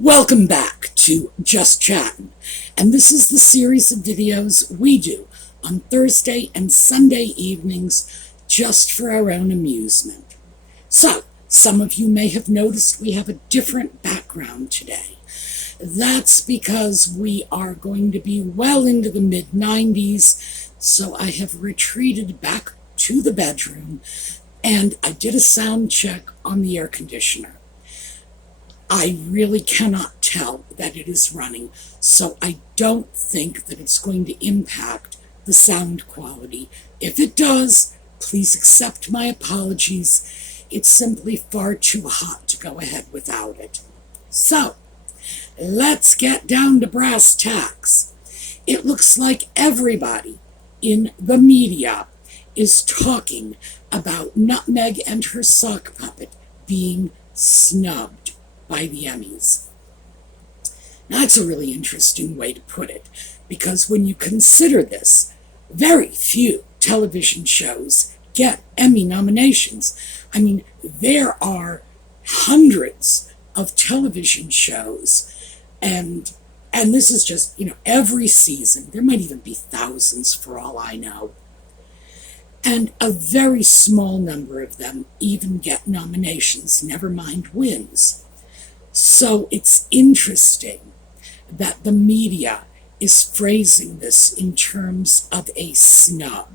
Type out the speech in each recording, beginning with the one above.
Welcome back to Just Chattin', and this is the series of videos we do on Thursday and Sunday evenings just for our own amusement. So, some of you may have noticed we have a different background today. That's because we are going to be well into the mid-90s, so I have retreated back to the bedroom, and I did a sound check on the air conditioner. I really cannot tell that it is running, so I don't think that it's going to impact the sound quality. If it does, please accept my apologies. It's simply far too hot to go ahead without it. So, let's get down to brass tacks. It looks like everybody in the media is talking about Nutmeg and her sock puppet being snubbed by the Emmys. Now, that's a really interesting way to put it, because when you consider this, very few television shows get Emmy nominations. I mean, there are hundreds of television shows, and this is just, every season. There might even be thousands for all I know. And a very small number of them even get nominations, never mind wins. So it's interesting that the media is phrasing this in terms of a snub.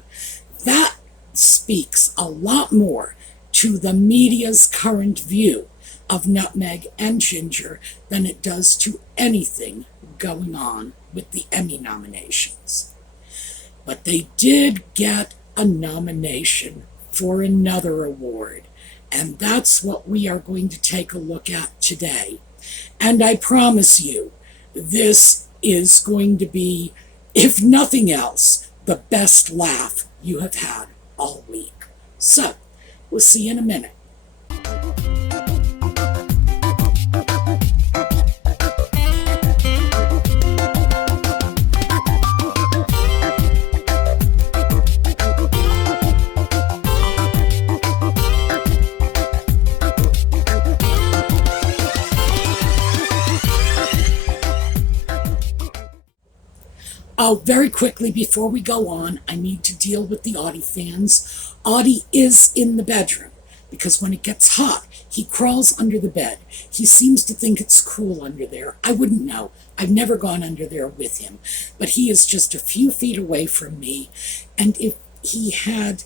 That speaks a lot more to the media's current view of Nutmeg and Ginger than it does to anything going on with the Emmy nominations. But they did get a nomination for another award. And that's what we are going to take a look at today. And I promise you, this is going to be, if nothing else, the best laugh you have had all week. So, we'll see you in a minute. Oh, very quickly before we go on, I need to deal with the Audie fans. Audie is in the bedroom because when it gets hot, he crawls under the bed. He seems to think it's cool under there. I wouldn't know. I've never gone under there with him. But he is just a few feet away from me. And if he had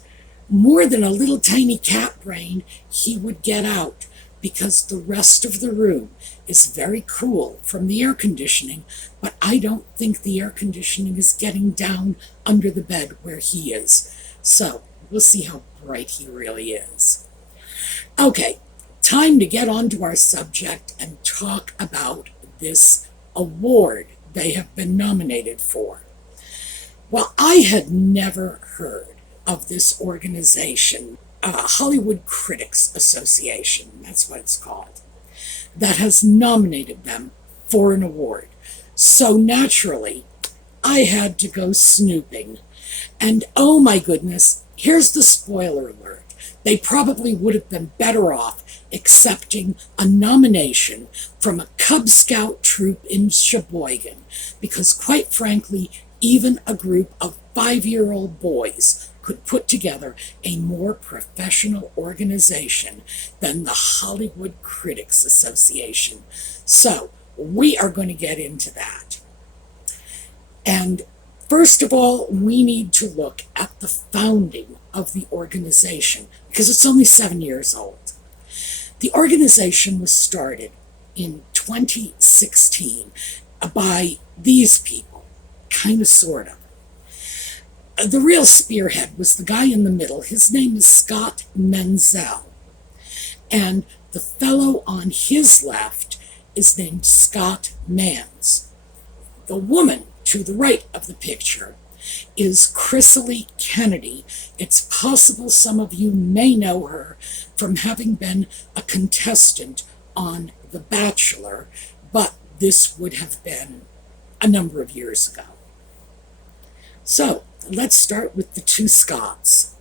more than a little tiny cat brain, he would get out, because the rest of the room is very cool from the air conditioning, but I don't think the air conditioning is getting down under the bed where he is. So we'll see how bright he really is. Okay, time to get on to our subject and talk about this award they have been nominated for. Well, I had never heard of this organization, Hollywood Critics Association, that's what it's called, that has nominated them for an award. So naturally, I had to go snooping. And oh my goodness, here's the spoiler alert. They probably would have been better off accepting a nomination from a Cub Scout troop in Sheboygan, because quite frankly, even a group of 5-year-old boys could put together a more professional organization than the Hollywood Critics Association. So, we are going to get into that. And first of all, we need to look at the founding of the organization, because it's only 7 years old. The organization was started in 2016 by these people, kind of, sort of. The real spearhead was the guy in the middle. His name is Scott Menzel. And the fellow on his left is named Scott Mans. The woman to the right of the picture is Chrysalie Kennedy. It's possible some of you may know her from having been a contestant on The Bachelor, but this would have been a number of years ago. So, let's start with the two Scotts.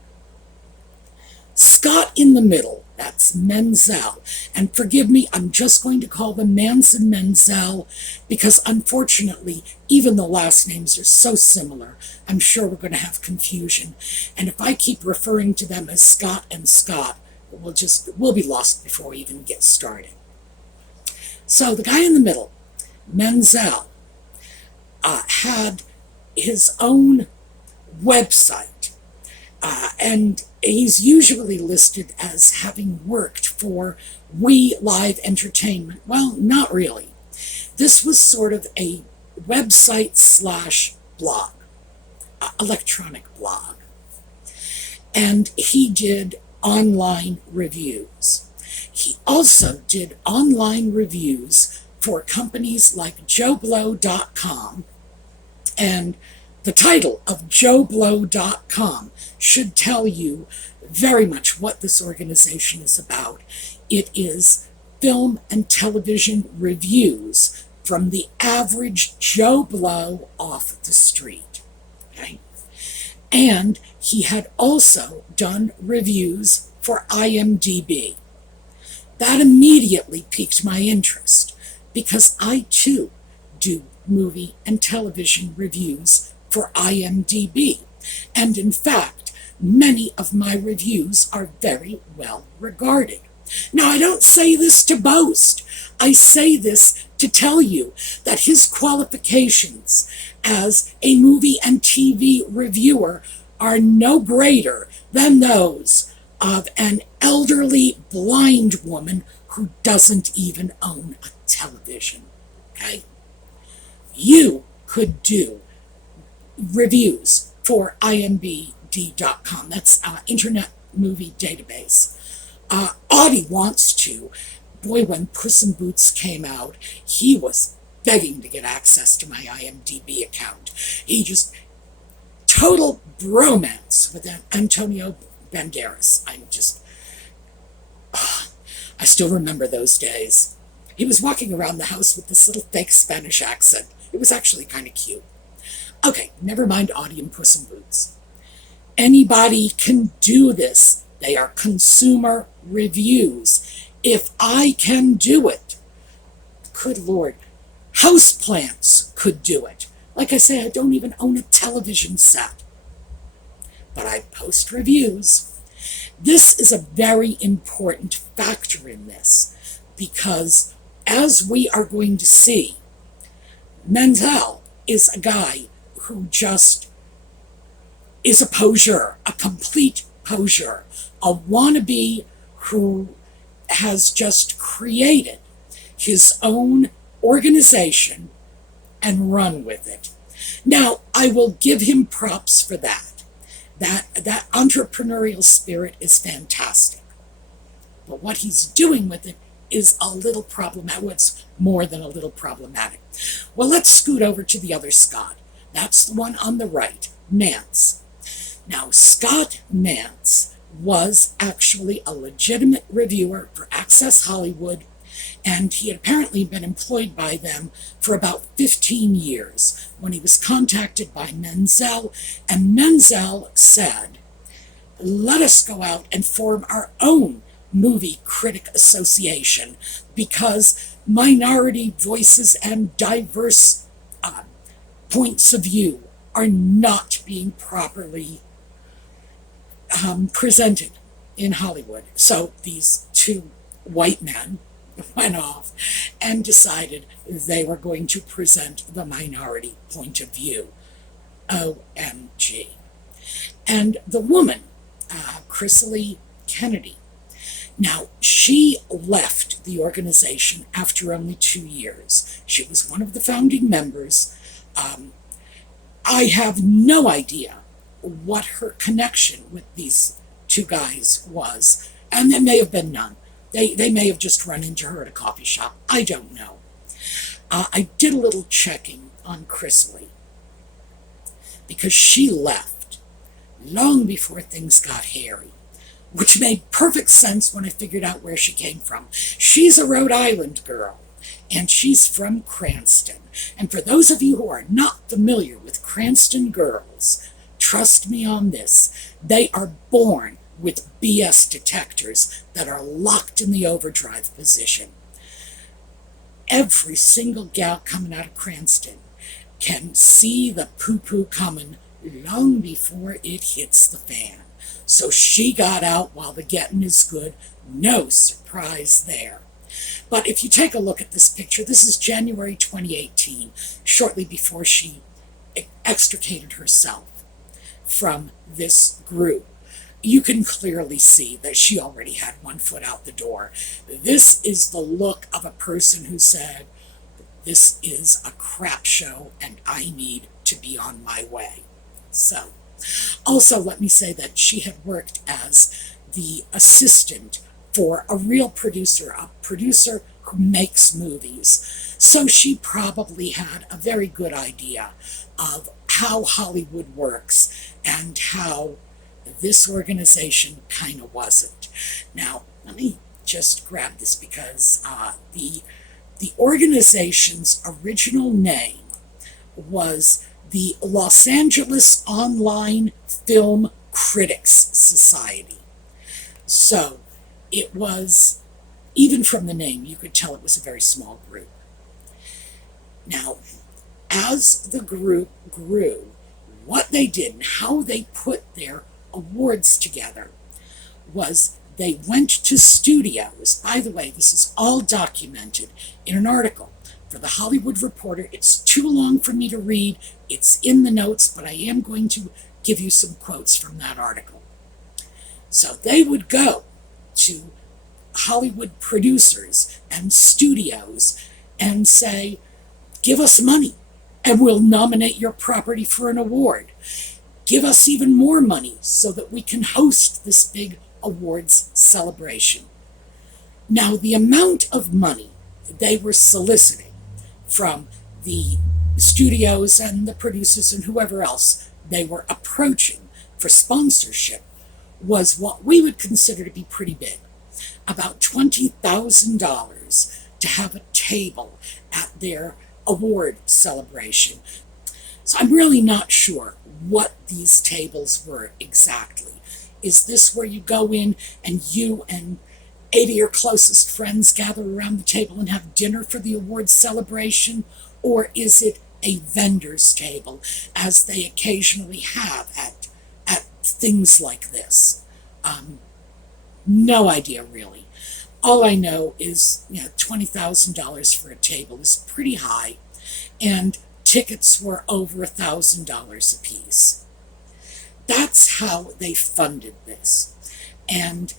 Scott in the middle That's Menzel. And forgive me, I'm just going to call them Mans and Menzel because unfortunately, even the last names are so similar. I'm sure we're going to have confusion. And if I keep referring to them as Scott and Scott, we'll be lost before we even get started. So the guy in the middle, Menzel, had his own website, and he's usually listed as having worked for We Live Entertainment. Well, not really. This was sort of a website slash blog, electronic blog. And he did online reviews. He also did online reviews for companies like JoeBlow.com, and the title of JoeBlow.com should tell you very much what this organization is about. It is film and television reviews from the average Joe Blow off the street. Okay? And he had also done reviews for IMDb. That immediately piqued my interest because I too do movie and television reviews for IMDb. And in fact, many of my reviews are very well regarded. Now, I don't say this to boast. I say this to tell you that his qualifications as a movie and TV reviewer are no greater than those of an elderly blind woman who doesn't even own a television. Okay? You could do reviews for IMDb.com. That's Internet Movie Database. Audie wants to. Boy, when Puss in Boots came out, he was begging to get access to my IMDb account. He just total bromance with Antonio Banderas. I still remember those days. He was walking around the house with this little fake Spanish accent. It was actually kind of cute. Okay, never mind Audie and Puss in Boots. Anybody can do this. They are consumer reviews. If I can do it, good Lord, houseplants could do it. Like I say, I don't even own a television set, but I post reviews. This is a very important factor in this because, as we are going to see, Menzel is a guy who just is a poseur, a complete poseur, a wannabe who has just created his own organization and run with it. Now, I will give him props for that. That entrepreneurial spirit is fantastic. But what he's doing with it is a little problematic. Well, it's more than a little problematic. Well, let's scoot over to the other Scott. That's the one on the right, Mance. Now, Scott Mance was actually a legitimate reviewer for Access Hollywood, and he had apparently been employed by them for about 15 years when he was contacted by Menzel, and Menzel said, let us go out and form our own movie critic association because minority voices and diverse points of view are not being properly presented in Hollywood. So these two white men went off and decided they were going to present the minority point of view. OMG. And the woman, Chrysalie Kennedy, now she left the organization after only 2 years. She was one of the founding members. I have no idea what her connection with these two guys was, and there may have been none. They may have just run into her at a coffee shop. I don't know. I did a little checking on Chrysalie because she left long before things got hairy, which made perfect sense when I figured out where she came from. She's a Rhode Island girl, and she's from Cranston. And for those of you who are not familiar with Cranston girls, trust me on this, they are born with BS detectors that are locked in the overdrive position. Every single gal coming out of Cranston can see the poo-poo coming long before it hits the fan. So she got out while the getting is good. No surprise there. But if you take a look at this picture, this is January 2018, shortly before she extricated herself from this group. You can clearly see that she already had one foot out the door. This is the look of a person who said, this is a crap show and I need to be on my way. So, also let me say that she had worked as the assistant for a real producer, a producer who makes movies. So she probably had a very good idea of how Hollywood works and how this organization kind of wasn't. Now, let me just grab this because the organization's original name was the Los Angeles Online Film Critics Society. So it was, even from the name, you could tell it was a very small group. Now, as the group grew, what they did and how they put their awards together was they went to studios. By the way, this is all documented in an article for the Hollywood Reporter. It's too long for me to read. It's in the notes, but I am going to give you some quotes from that article. So they would go to Hollywood producers and studios and say, give us money and we'll nominate your property for an award. Give us even more money so that we can host this big awards celebration. Now, the amount of money they were soliciting from the studios and the producers and whoever else they were approaching for sponsorship was what we would consider to be pretty big. About $20,000 to have a table at their award celebration. So I'm really not sure what these tables were exactly. Is this where you go in and you and 8 of your closest friends gather around the table and have dinner for the awards celebration? Or is it a vendor's table, as they occasionally have at things like this? No idea, really. All I know is, $20,000 for a table is pretty high, and tickets were over $1,000 a piece. That's how they funded this. And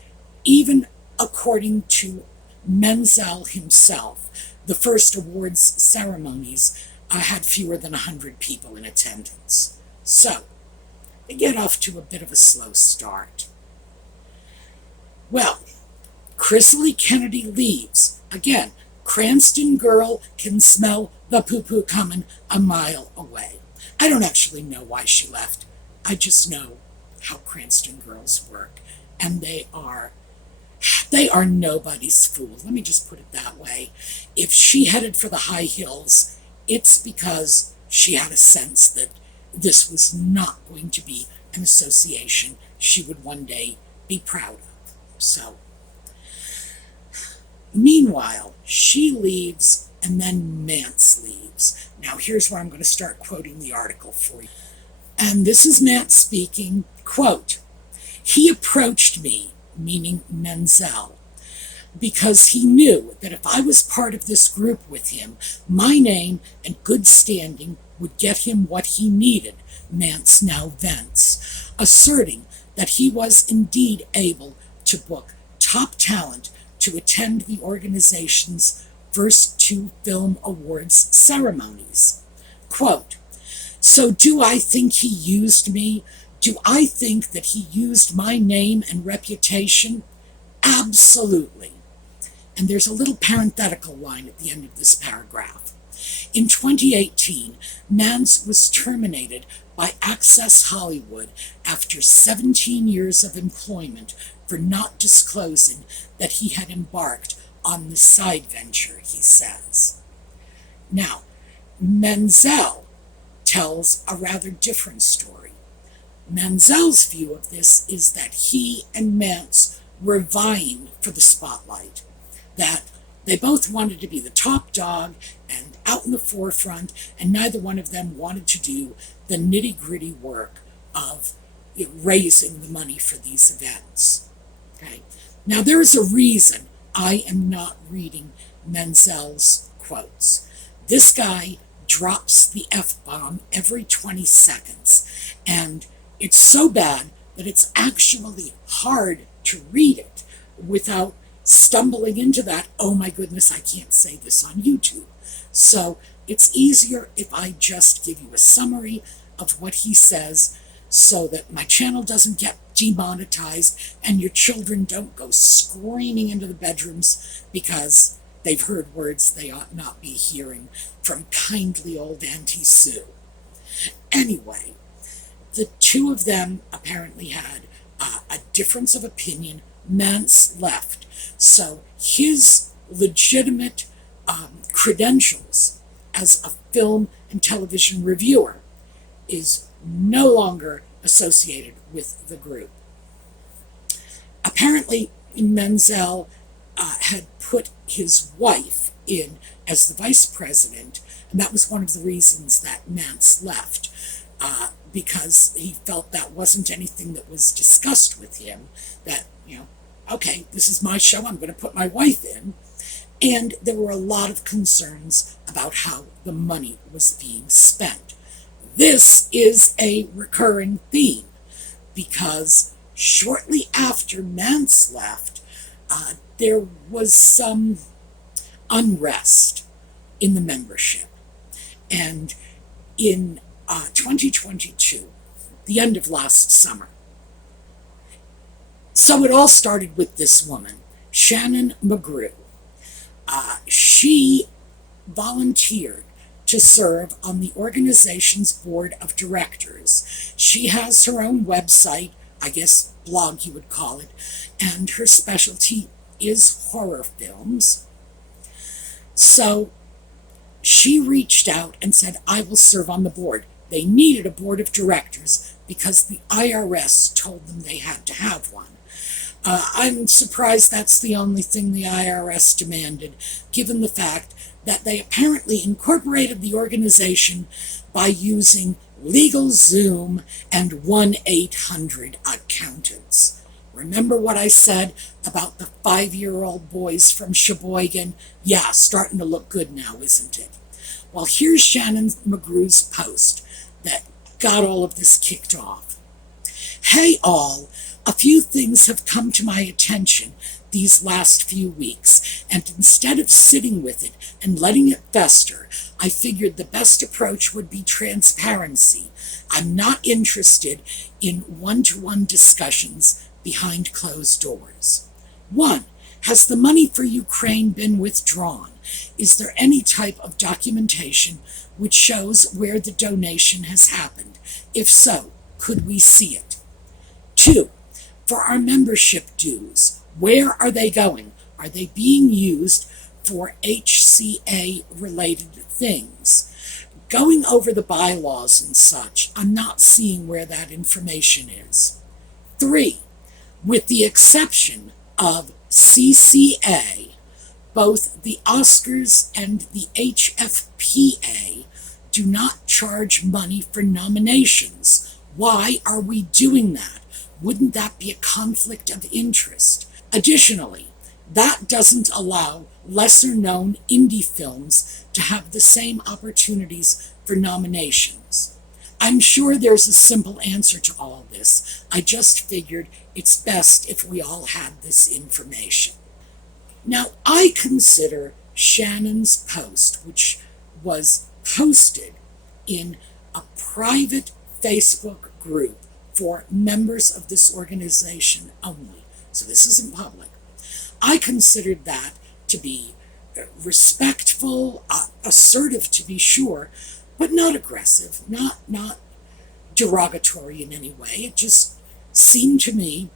even according to Menzel himself, the first awards ceremonies had fewer than 100 people in attendance. So, they get off to a bit of a slow start. Well, Chrysalie Kennedy leaves. Again, Cranston girl can smell the poo-poo coming a mile away. I don't actually know why she left. I just know how Cranston girls work. And they are nobody's fool. Let me just put it that way. If she headed for the high hills, it's because she had a sense that this was not going to be an association she would one day be proud of. So, meanwhile, she leaves and then Mance leaves. Now, here's where I'm going to start quoting the article for you. And this is Mance speaking, quote, "He approached me," meaning Menzel, "because he knew that if I was part of this group with him, my name and good standing would get him what he needed," Mance now vents, asserting that he was indeed able to book top talent to attend the organization's first 2 film awards ceremonies. Quote, "So do I think he used me? Do I think that he used my name and reputation? Absolutely." And there's a little parenthetical line at the end of this paragraph. In 2018, Mance was terminated by Access Hollywood after 17 years of employment for not disclosing that he had embarked on the side venture, he says. Now, Menzel tells a rather different story. Manzel's view of this is that he and Mance were vying for the spotlight, that they both wanted to be the top dog and out in the forefront, and neither one of them wanted to do the nitty-gritty work of raising the money for these events. Okay. Now, there is a reason I am not reading Manzel's quotes. This guy drops the F-bomb every 20 seconds, and it's so bad that it's actually hard to read it without stumbling into that, oh my goodness, I can't say this on YouTube. So it's easier if I just give you a summary of what he says so that my channel doesn't get demonetized and your children don't go screaming into the bedrooms because they've heard words they ought not be hearing from kindly old Auntie Sue. Anyway, the two of them apparently had a difference of opinion. Mance left. So his legitimate credentials as a film and television reviewer is no longer associated with the group. Apparently, Menzel had put his wife in as the vice president, and that was one of the reasons that Mance left, because he felt that wasn't anything that was discussed with him, that, okay, this is my show, I'm going to put my wife in. And there were a lot of concerns about how the money was being spent. This is a recurring theme because shortly after Mance left, there was some unrest in the membership. And in 2022, the end of last summer, so it all started with this woman, Shannon McGrew. She volunteered to serve on the organization's board of directors. She has her own website, I guess blog you would call it, and her specialty is horror films. So she reached out and said, I will serve on the board. They needed a board of directors because the IRS told them they had to have one. I'm surprised that's the only thing the IRS demanded, given the fact that they apparently incorporated the organization by using LegalZoom and 1-800 accountants. Remember what I said about the 5-year-old boys from Sheboygan? Yeah, starting to look good now, isn't it? Well, here's Shannon McGrew's post that got all of this kicked off. Hey all, a few things have come to my attention these last few weeks, and instead of sitting with it and letting it fester, I figured the best approach would be transparency. I'm not interested in one-to-one discussions behind closed doors. 1. Has the money for Ukraine been withdrawn? Is there any type of documentation which shows where the donation has happened? If so, could we see it? 2. For our membership dues, where are they going? Are they being used for HCA-related things? Going over the bylaws and such, I'm not seeing where that information is. 3. With the exception of CCA, both the Oscars and the HFPA do not charge money for nominations. Why are we doing that? Wouldn't that be a conflict of interest? Additionally, that doesn't allow lesser-known indie films to have the same opportunities for nominations. I'm sure there's a simple answer to all this. I just figured it's best if we all had this information. Now, I consider Shannon's post, which was posted in a private Facebook group for members of this organization only, so this isn't public, I considered that to be respectful, assertive to be sure, but not aggressive, not derogatory in any way. It just seemed to me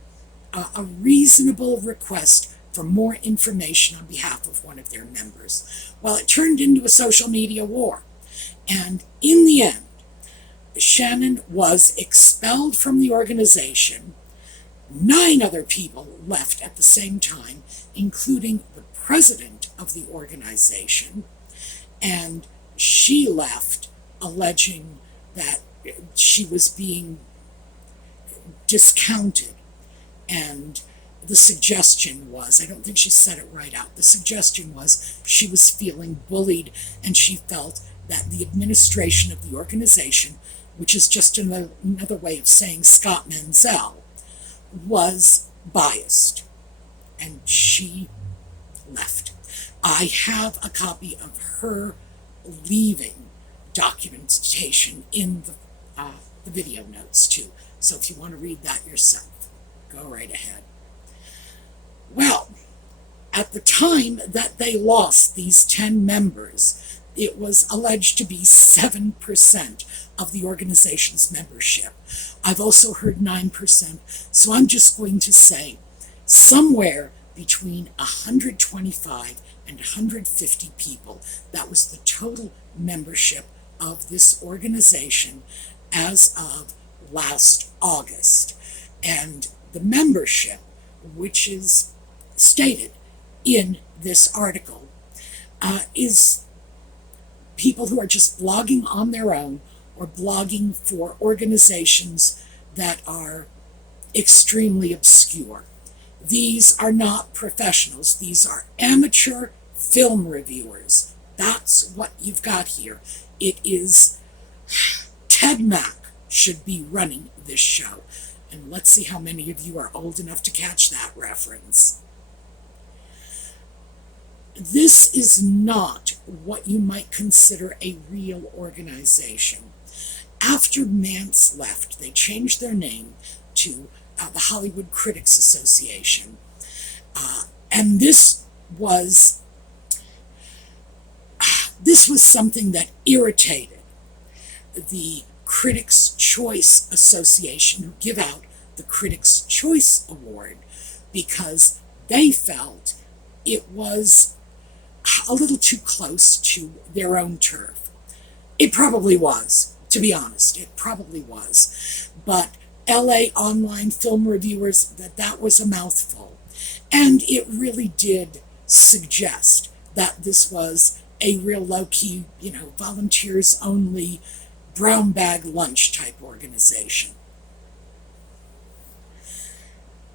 a reasonable request for more information on behalf of one of their members. Well, it turned into a social media war, and in the end, Shannon was expelled from the organization. 9 other people left at the same time, including the president of the organization, and she left alleging that she was being discounted. And the suggestion was, I don't think she said it right out, the suggestion was she was feeling bullied, and she felt that the administration of the organization, which is just another way of saying Scott Menzel, was biased, and she left. I have a copy of her leaving documentation in the video notes too, so if you want to read that yourself, go right ahead. Well, at the time that they lost these 10 members, it was alleged to be 7% of the organization's membership. I've also heard 9%, so I'm just going to say somewhere between 125 and 150 people. That was the total membership of this organization as of last August. And the membership, which is stated in this article, is people who are just blogging on their own or blogging for organizations that are extremely obscure. These are not professionals. These are amateur film reviewers. That's what you've got here. It is Ted Mack should be running this show. And let's see how many of you are old enough to catch that reference. This is not what you might consider a real organization. After Mance left, they changed their name to the Hollywood Critics Association. And this was something that irritated the Critics' Choice Association, who give out the Critics' Choice Award, because they felt it was a little too close to their own turf. It probably was, to be honest, it probably was. But LA online film reviewers, that was a mouthful. And it really did suggest that this was a real low-key, volunteers-only brown bag lunch type organization.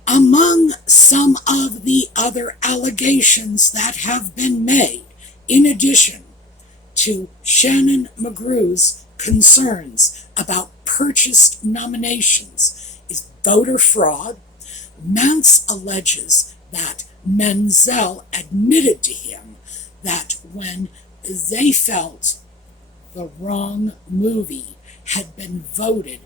Among some of the other allegations that have been made, in addition to Shannon McGrew's concerns about purchased nominations, is voter fraud. Mance alleges that Menzel admitted to him that when they felt the wrong movie had been voted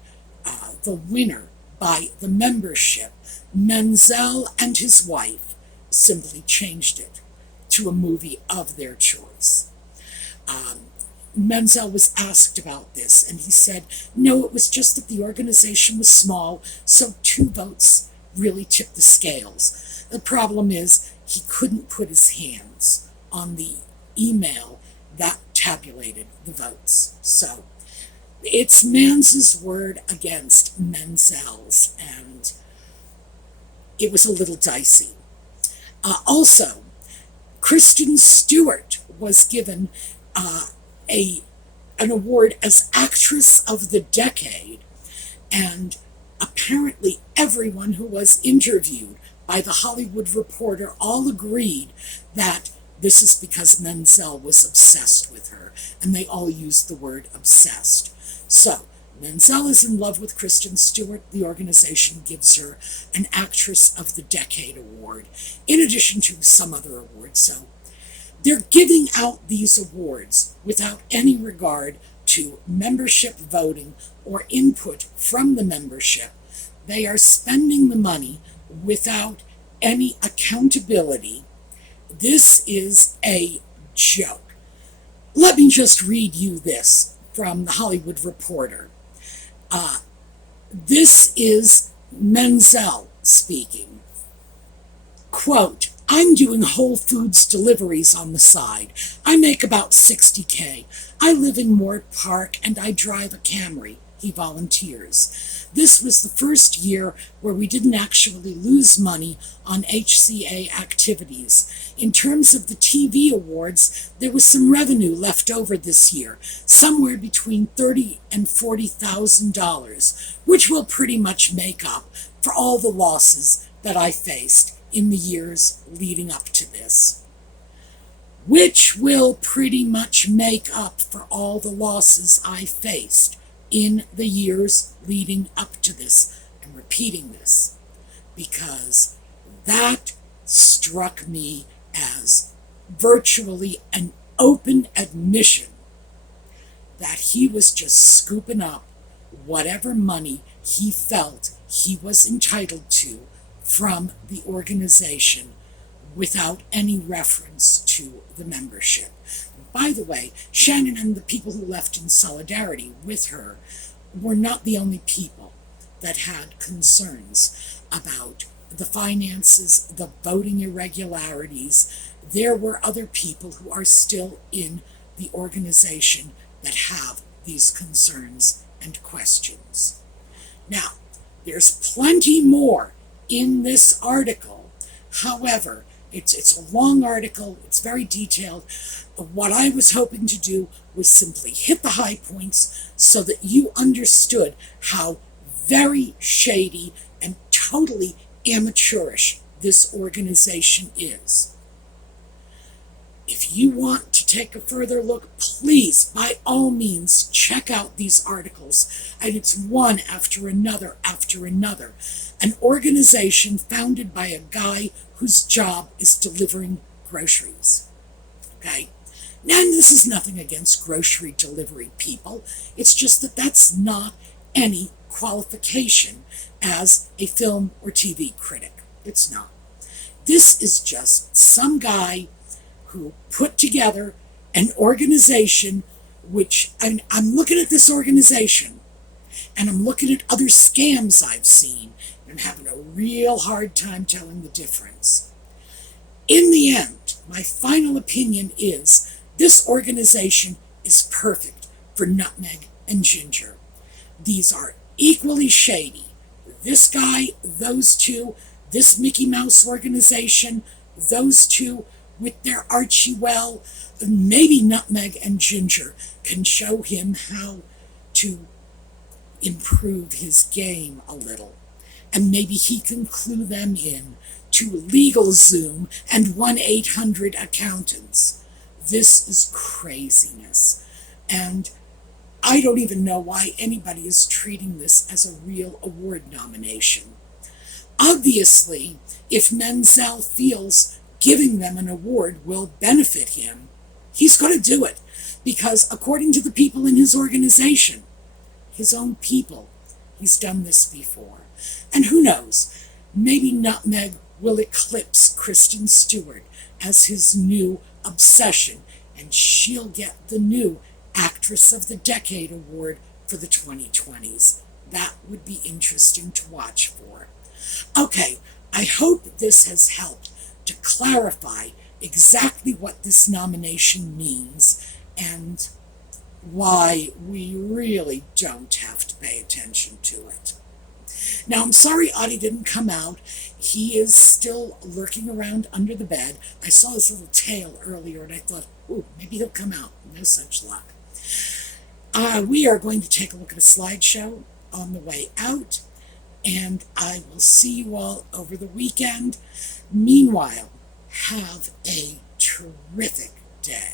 the winner by the membership, Menzel and his wife simply changed it to a movie of their choice. Menzel was asked about this, and he said, no, it was just that the organization was small, so 2 votes really tipped the scales. The problem is he couldn't put his hands on the email that tabulated the votes. So it's Mance's word against Menzel's, and it was a little dicey. Also, Kristen Stewart was given an award as Actress of the Decade, and apparently everyone who was interviewed by the Hollywood Reporter all agreed that this is because Menzel was obsessed with her, and they all used the word obsessed. So, Menzel is in love with Kristen Stewart. The organization gives her an Actress of the Decade award, in addition to some other awards. So, they're giving out these awards without any regard to membership voting or input from the membership. They are spending the money without any accountability. This is a joke. Let me just read you this from the Hollywood Reporter. This is Menzel speaking. Quote, I'm doing Whole Foods deliveries on the side. I make about $60K. I live in Moore Park and I drive a Camry. he volunteers. This was the first year where we didn't actually lose money on HCA activities. In terms of the TV awards, there was some revenue left over this year, somewhere between $30,000 and $40,000, which will pretty much make up for all the losses that I faced in the years leading up to this. Which will pretty much make up for all the losses I faced in the years leading up to this. I'm repeating this because that struck me as virtually an open admission that he was just scooping up whatever money he felt he was entitled to from the organization without any reference to the membership. By the way, Shannon and the people who left in solidarity with her were not the only people that had concerns about the finances, the voting irregularities. There were other people who are still in the organization that have these concerns and questions. Now, there's plenty more in this article. However, it's a long article, it's very detailed. What I was hoping to do was simply hit the high points so that you understood how very shady and totally amateurish this organization is. If you want to take a further look, please, by all means, check out these articles. And it's one after another after another. An organization founded by a guy whose job is delivering groceries. Okay? Now, this is nothing against grocery delivery people. It's just that that's not any qualification as a film or TV critic. It's not. This is just some guy who put together an organization which, and I'm looking at this organization, and I'm looking at other scams I've seen, and I'm having a real hard time telling the difference. In the end, my final opinion is this organization is perfect for nutmeg and ginger. These are equally shady. This guy, those two, this Mickey Mouse organization, those two with their Archie Well, maybe nutmeg and ginger can show him how to improve his game a little. And maybe he can clue them in to LegalZoom and 1-800-accountants. This is craziness. And I don't even know why anybody is treating this as a real award nomination. Obviously, if Menzel feels giving them an award will benefit him, he's going to do it. Because according to the people in his organization, his own people, he's done this before. And who knows, maybe nutmeg will eclipse Kristen Stewart as his new obsession, and she'll get the new Actress of the Decade award for the 2020s. That would be interesting to watch for. Okay, I hope this has helped to clarify exactly what this nomination means and why we really don't have to pay attention to it. Now, I'm sorry Audie didn't come out. He is still lurking around under the bed. I saw his little tail earlier and I thought, ooh, maybe he'll come out. No such luck. We are going to take a look at a slideshow on the way out, and I will see you all over the weekend. Meanwhile, have a terrific day.